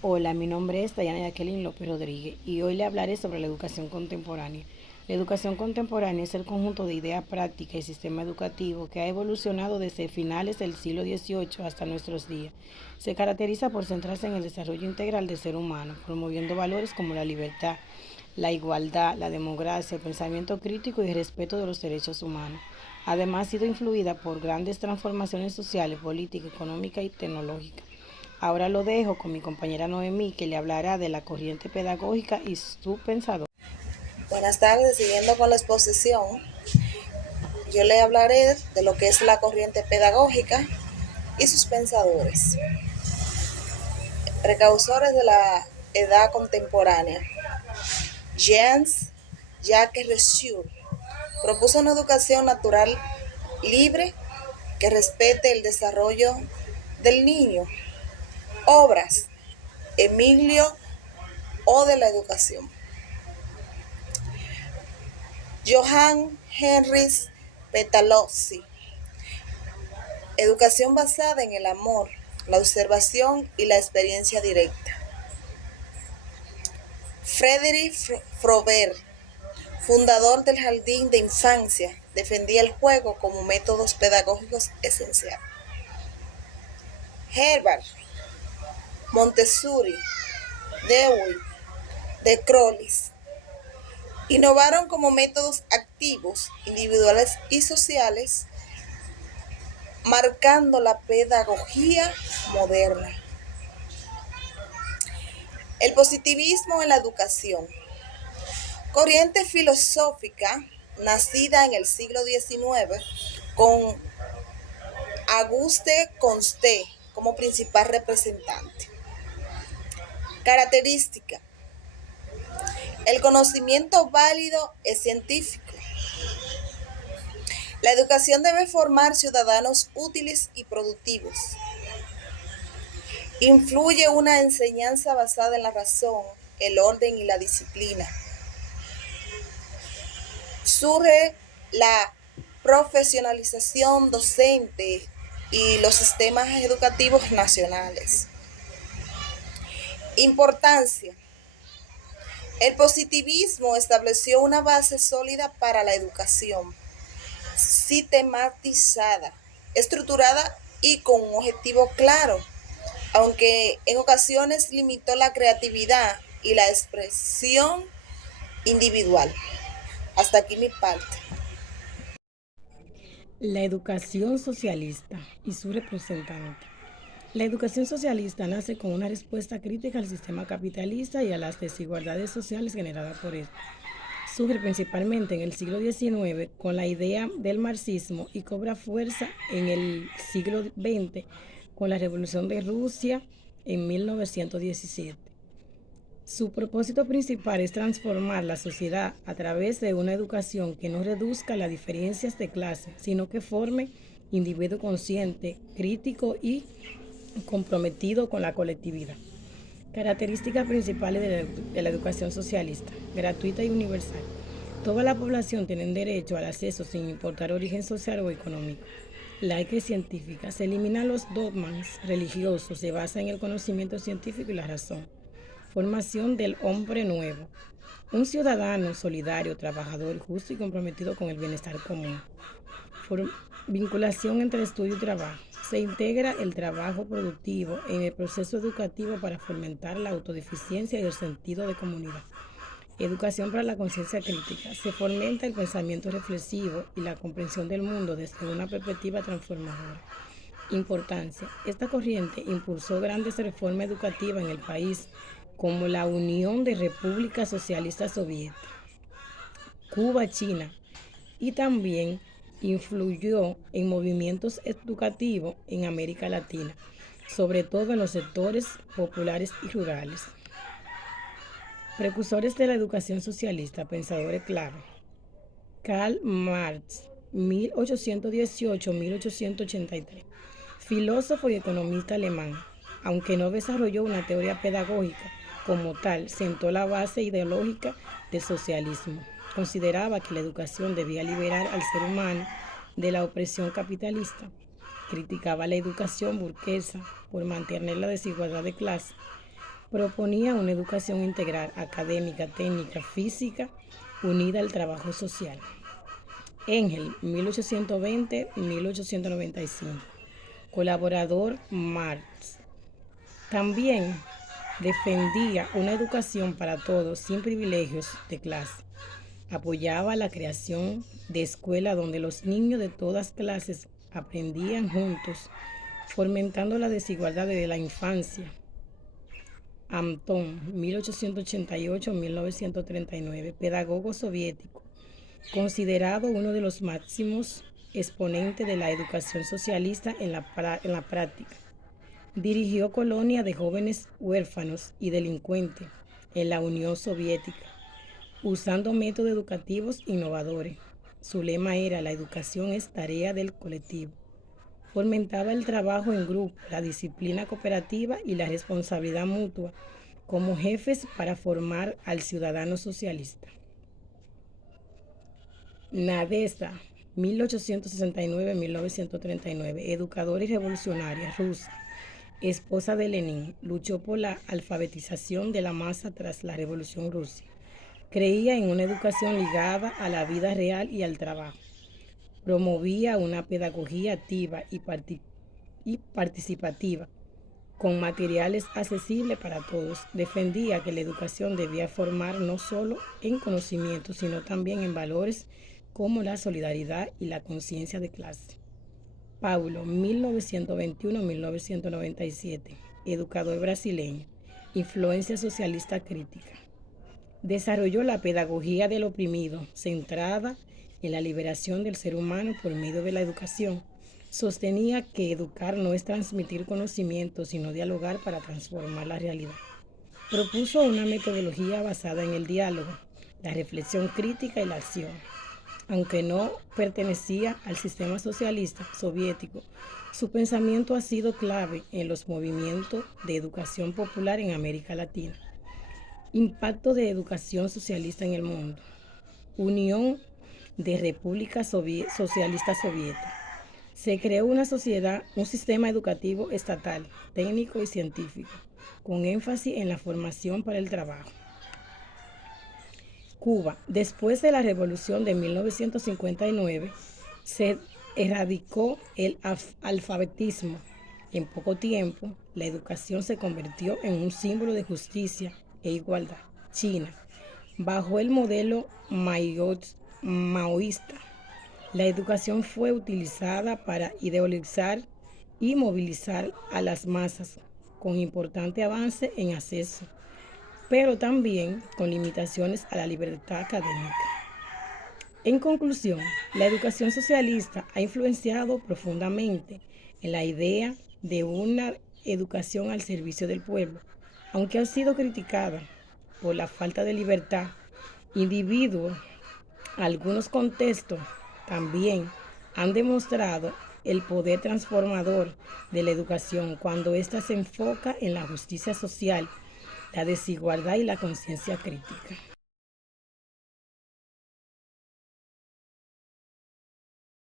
Hola, mi nombre es Dayana Jacqueline López Rodríguez y hoy le hablaré sobre la educación contemporánea. La educación contemporánea es el conjunto de ideas prácticas y sistema educativo que ha evolucionado desde finales del siglo XVIII hasta nuestros días. Se caracteriza por centrarse en el desarrollo integral del ser humano, promoviendo valores como la libertad, la igualdad, la democracia, el pensamiento crítico y el respeto de los derechos humanos. Además, ha sido influida por grandes transformaciones sociales, políticas, económicas y tecnológicas. Ahora lo dejo con mi compañera Noemí, que le hablará de la corriente pedagógica y su pensador. Buenas tardes, siguiendo con la exposición, yo le hablaré de lo que es la corriente pedagógica y sus pensadores, precursores de la edad contemporánea. Jean-Jacques Rousseau propuso una educación natural libre que respete el desarrollo del niño. Obras: Emilio O de la educación. Johann Heinrich Pestalozzi. Educación basada en el amor, la observación y la experiencia directa. Frédéric Frober, fundador del Jardín de Infancia, defendía el juego como métodos pedagógicos esencial. Herbert Montessori, Dewey, De Croix innovaron como métodos activos, individuales y sociales, marcando la pedagogía moderna. El positivismo en la educación. Corriente filosófica nacida en el siglo XIX con Auguste Comte como principal representante. Característica: el conocimiento válido es científico. La educación debe formar ciudadanos útiles y productivos. Influye una enseñanza basada en la razón, el orden y la disciplina. Surge la profesionalización docente y los sistemas educativos nacionales. Importancia: el positivismo estableció una base sólida para la educación, sistematizada, estructurada y con un objetivo claro, aunque en ocasiones limitó la creatividad y la expresión individual. Hasta aquí mi parte. La educación socialista y su representante. La educación socialista nace con una respuesta crítica al sistema capitalista y a las desigualdades sociales generadas por él. Surge principalmente en el siglo XIX con la idea del marxismo y cobra fuerza en el siglo XX con la Revolución de Rusia en 1917. Su propósito principal es transformar la sociedad a través de una educación que no reduzca las diferencias de clase, sino que forme individuo consciente, crítico y comprometido con la colectividad. Características principales de la educación socialista: gratuita y universal. Toda la población tiene derecho al acceso sin importar origen social o económico. Laica y científica. Se eliminan los dogmas religiosos, se basa en el conocimiento científico y la razón. Formación del hombre nuevo. Un ciudadano solidario, trabajador, justo y comprometido con el bienestar común. Vinculación entre estudio y trabajo. Se integra el trabajo productivo en el proceso educativo para fomentar la autodeficiencia y el sentido de comunidad. Educación para la conciencia crítica. Se fomenta el pensamiento reflexivo y la comprensión del mundo desde una perspectiva transformadora. Importancia. Esta corriente impulsó grandes reformas educativas en el país, como la Unión de Repúblicas Socialistas Soviéticas, Cuba, China, y también influyó en movimientos educativos en América Latina, sobre todo en los sectores populares y rurales. Precursores de la educación socialista, pensadores clave: Karl Marx, 1818-1883, filósofo y economista alemán. Aunque no desarrolló una teoría pedagógica como tal, sentó la base ideológica del socialismo. Consideraba que la educación debía liberar al ser humano de la opresión capitalista. Criticaba la educación burguesa por mantener la desigualdad de clase. Proponía una educación integral académica, técnica, física, unida al trabajo social. Engel, 1820-1895. Colaborador Marx. También defendía una educación para todos sin privilegios de clase. Apoyaba la creación de escuelas donde los niños de todas clases aprendían juntos, fomentando la desigualdad desde la infancia. Anton, 1888-1939, pedagogo soviético, considerado uno de los máximos exponentes de la educación socialista en la práctica. Dirigió colonias de jóvenes huérfanos y delincuentes en la Unión Soviética, usando métodos educativos innovadores. Su lema era: la educación es tarea del colectivo. Fomentaba el trabajo en grupo, la disciplina cooperativa y la responsabilidad mutua como jefes para formar al ciudadano socialista. Nadezhda, 1869-1939, educadora y revolucionaria rusa, esposa de Lenin, luchó por la alfabetización de la masa tras la Revolución Rusa. Creía en una educación ligada a la vida real y al trabajo. Promovía una pedagogía activa y participativa, con materiales accesibles para todos. Defendía que la educación debía formar no solo en conocimiento, sino también en valores como la solidaridad y la conciencia de clase. Paulo, 1921-1997, educador brasileño, influencia socialista crítica. Desarrolló la pedagogía del oprimido, centrada en la liberación del ser humano por medio de la educación. Sostenía que educar no es transmitir conocimiento, sino dialogar para transformar la realidad. Propuso una metodología basada en el diálogo, la reflexión crítica y la acción. Aunque no pertenecía al sistema socialista soviético, su pensamiento ha sido clave en los movimientos de educación popular en América Latina. Impacto de educación socialista en el mundo. Unión de Repúblicas Socialistas Soviéticas. Se creó un sistema educativo estatal, técnico y científico, con énfasis en la formación para el trabajo. Cuba, después de la Revolución de 1959, se erradicó el alfabetismo. En poco tiempo, la educación se convirtió en un símbolo de justicia e igualdad. China, bajo el modelo maoísta, la educación fue utilizada para ideologizar y movilizar a las masas, con importante avance en acceso, pero también con limitaciones a la libertad académica. En conclusión, la educación socialista ha influenciado profundamente en la idea de una educación al servicio del pueblo, aunque ha sido criticada por la falta de libertad individuo. Algunos contextos también han demostrado el poder transformador de la educación cuando ésta se enfoca en la justicia social, la desigualdad y la conciencia crítica.